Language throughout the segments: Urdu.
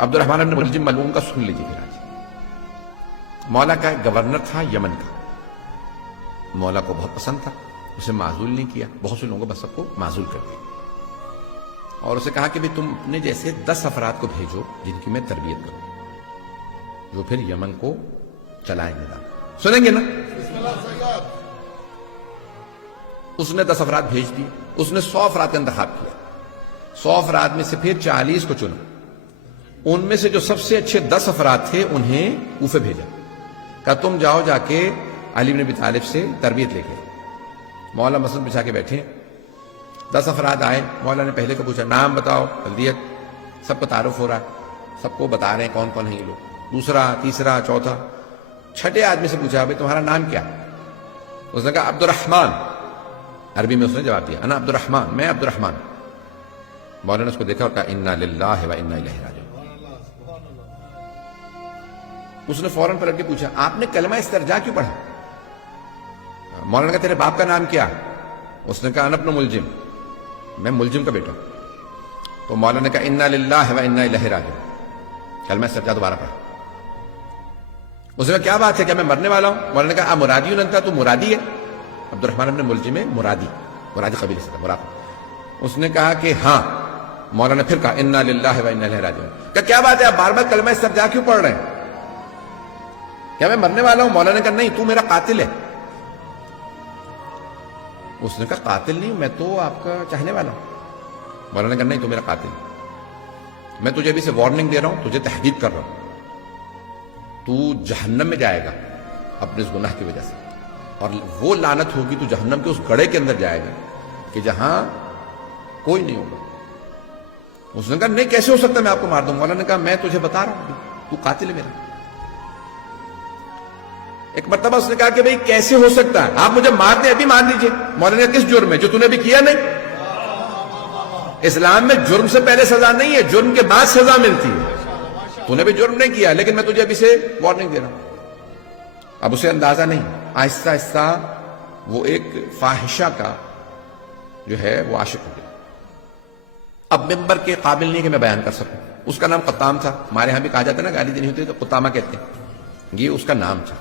عبد الرحمن بن ملجم ملعون کا سن لیجیے پھر آج. مولا کا ایک گورنر تھا یمن کا. مولا کو بہت پسند تھا, اسے معزول نہیں کیا, بہت سے لوگوں کو بس سب کو معزول کر دیا اور اسے کہا کہ تم اپنے جیسے 10 افراد کو بھیجو جن کی میں تربیت کروں, جو پھر یمن کو چلائیں گے. سنیں گے نا؟ اس نے 10 افراد بھیج دیے. اس نے 100 افراد کا انتخاب کیا. 100 افراد میں سے پھر 40 کو چنا. ان میں سے جو سب سے اچھے 10 افراد تھے انہیں کوفے بھیجا, کہا تم جاؤ جا کے علی بن ابی طالب سے تربیت لے کے. مولا مسجد بچھا کے بیٹھے, 10 افراد آئے. مولا نے پہلے کو پوچھا نام بتاؤ, بلدیت, سب کو تعارف ہو رہا ہے, سب کو بتا رہے ہیں کون کون ہیں یہ لوگ. دوسرا, تیسرا, چوتھا, چھٹے آدمی سے پوچھا بھائی تمہارا نام کیا؟ اس نے کہا عبد الرحمن. عربی میں اس نے جواب دیا انا عبد الرحمن, میں عبد الرحمن. مولا نے اس کو دیکھا اور کہا انا للہ و انا الیہ راجعون. اس نے فوراً پلٹ کے پوچھا آپ نے کلمہ استرجاع کیوں پڑھا؟ مولا نے کہا تیرے باپ کا نام کیا؟ اس نے کہا انا ابن ملجم, میں ملجم کا بیٹا. تو مولا نے کہا انا للہ و انا الیہ راجعون. کلمہ استرجاع دوبارہ پڑھا. اس نے کہا کیا بات ہے, کیا میں مرنے والا ہوں؟ مولا نے کہا مرادی انت, تو مرادی ہے. عبد الرحمن ابن ملجم ہے, مرادی قبیلے سے تھا, مراد. اس نے کہا کہ ہاں. مولا نے پھر کہا انا للہ و انا الیہ راجعون. کہا کیا بات ہے آپ بار بار کلمہ استرجاع کیوں پڑھ رہے ہیں؟ کیا میں مرنے والا ہوں؟ مولا نے کہا نہیں, تو میرا قاتل ہے. اس نے کہا قاتل نہیں, میں تو آپ کا چاہنے والا ہوں. مولا نے کہا نہیں, تو میرا قاتل ہے. میں تجھے ابھی سے وارننگ دے رہا ہوں, تجھے تحدید کر رہا ہوں, تو جہنم میں جائے گا اپنے اس گناہ کی وجہ سے, اور وہ لعنت ہوگی, تو جہنم کے اس گڑھے کے اندر جائے گا کہ جہاں کوئی نہیں ہوگا. اس نے کہا نہیں, کیسے ہو سکتا ہے میں آپ کو مار دوں؟ مولا نے کہا میں تجھے بتا رہا ہوں, تو قاتل ہے میرا. ایک مرتبہ اس نے کہا کہ بھئی کیسے ہو سکتا ہے, آپ مجھے مار دیں, ابھی مار دیجئے. مولا نے کہا کس جرم میں, جو تُو نے بھی کیا نہیں؟ اسلام میں جرم سے پہلے سزا نہیں ہے, جرم کے بعد سزا ملتی ہے. تو نے بھی جرم نہیں کیا, لیکن میں تجھے ابھی سے وارننگ دے رہا ہوں. اب اسے اندازہ نہیں, آہستہ آہستہ وہ ایک فاحشہ کا جو ہے وہ عاشق ہو گیا. اب ممبر کے قابل نہیں کہ میں بیان کر سکوں. اس کا نام قطام تھا. ہمارے ہاں بھی کہا جاتا ہے نا, گالی دینی ہوتی ہے تو قطامہ کہتے ہیں, یہ اس کا نام تھا.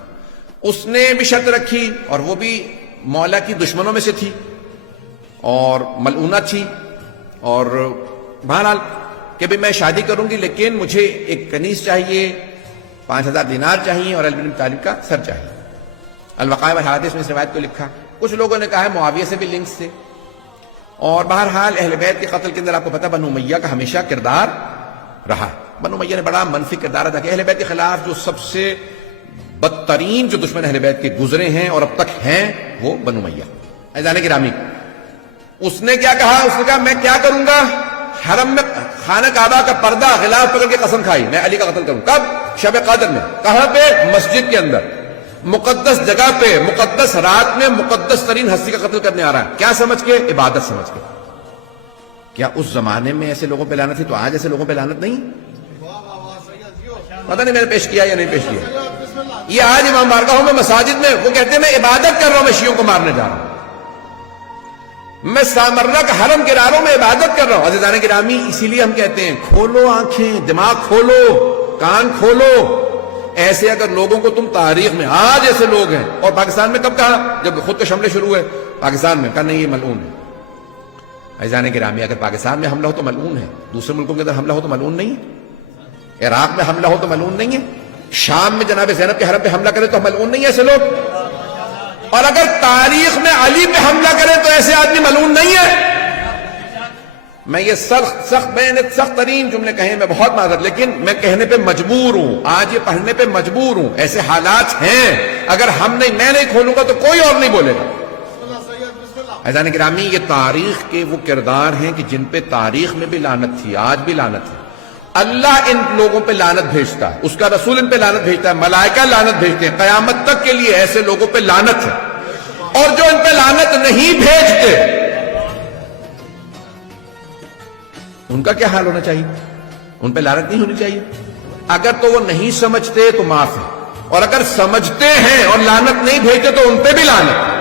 اس نے بھی شرط رکھی, اور وہ بھی مولا کی دشمنوں میں سے تھی اور ملعونہ تھی, اور بہرحال کہ بھی میں شادی کروں گی لیکن مجھے ایک کنیز چاہیے, 5000 دینار چاہیے, اور علی بن ابی طالب کا سر چاہیے. الوقائع والحوادث میں اس روایت کو لکھا. کچھ لوگوں نے کہا ہے معاویہ سے بھی لنکس تھے. اور بہرحال اہل بیت کے قتل کے اندر آپ کو پتا بنو امیہ کا ہمیشہ کردار رہا. بنو امیہ نے بڑا منفی کردار ادا کیا. اہل بیت کے خلاف جو سب سے بدترین جو دشمن اہل بیت کے گزرے ہیں اور اب تک ہیں وہ بنو امیہ. عزیزان گرامی, اس نے کیا کہا؟ اس نے کہا میں کیا کروں گا, حرم میں خانہ کعبہ کا پردہ غلاف پکڑ کے قسم کھائی میں علی کا قتل کروں. کب؟ شب قدر میں. کہاں پہ؟ مسجد کے اندر, مقدس جگہ پہ, مقدس رات میں مقدس ترین ہستی کا قتل کرنے آ رہا ہے. کیا سمجھ کے؟ عبادت سمجھ کے. کیا اس زمانے میں ایسے لوگوں پہ لعنت تھی, تو آج ایسے لوگوں پہ لعنت نہیں؟ پتہ نہیں میں نے پیش کیا یا نہیں پیش کیا. یہ آج امام بارگاہوں میں مساجد میں وہ کہتے ہیں میں عبادت کر رہا ہوں, میں شیعوں کو مارنے جا رہا ہوں, میں سامرہ کا حرم کناروں میں عبادت کر رہا ہوں. عزیزان گرامی, اسی لیے ہم کہتے ہیں کھولو آنکھیں, دماغ کھولو, کان کھولو. ایسے اگر لوگوں کو تم تاریخ میں, آج ایسے لوگ ہیں, اور پاکستان میں کب کہا؟ جب خود کے حملے شروع ہوئے پاکستان میں, کہا نہیں یہ ملعون ہے. عزیزان گرامی, اگر پاکستان میں حملہ ہو تو ملعون ہے, دوسرے ملکوں کے اندر حملہ ہو تو ملعون نہیں ہے, عراق میں حملہ ہو تو ملعون نہیں ہے, شام میں جناب زینب کے حرم پہ حملہ کرے تو ملعون نہیں ہے ایسے لوگ, اور اگر تاریخ میں علی پہ حملہ کرے تو ایسے آدمی ملعون نہیں ہے. میں یہ سخت ترین جملے کہیں, میں بہت معذرت, لیکن میں کہنے پہ مجبور ہوں, آج یہ پڑھنے پہ مجبور ہوں. ایسے حالات ہیں, اگر میں نہیں کھولوں گا تو کوئی اور نہیں بولے گا. عزیزان گرامی, یہ تاریخ کے وہ کردار ہیں کہ جن پہ تاریخ میں بھی لعنت تھی, آج بھی لعنت ہے. اللہ ان لوگوں پہ لعنت بھیجتا ہے, اس کا رسول ان پہ لعنت بھیجتا ہے, ملائکہ لعنت بھیجتے ہیں. قیامت تک کے لیے ایسے لوگوں پہ لعنت ہے. اور جو ان پہ لعنت نہیں بھیجتے ان کا کیا حال ہونا چاہیے؟ ان پہ لعنت نہیں ہونی چاہیے. اگر تو وہ نہیں سمجھتے تو معاف ہے, اور اگر سمجھتے ہیں اور لعنت نہیں بھیجتے تو ان پہ بھی لعنت.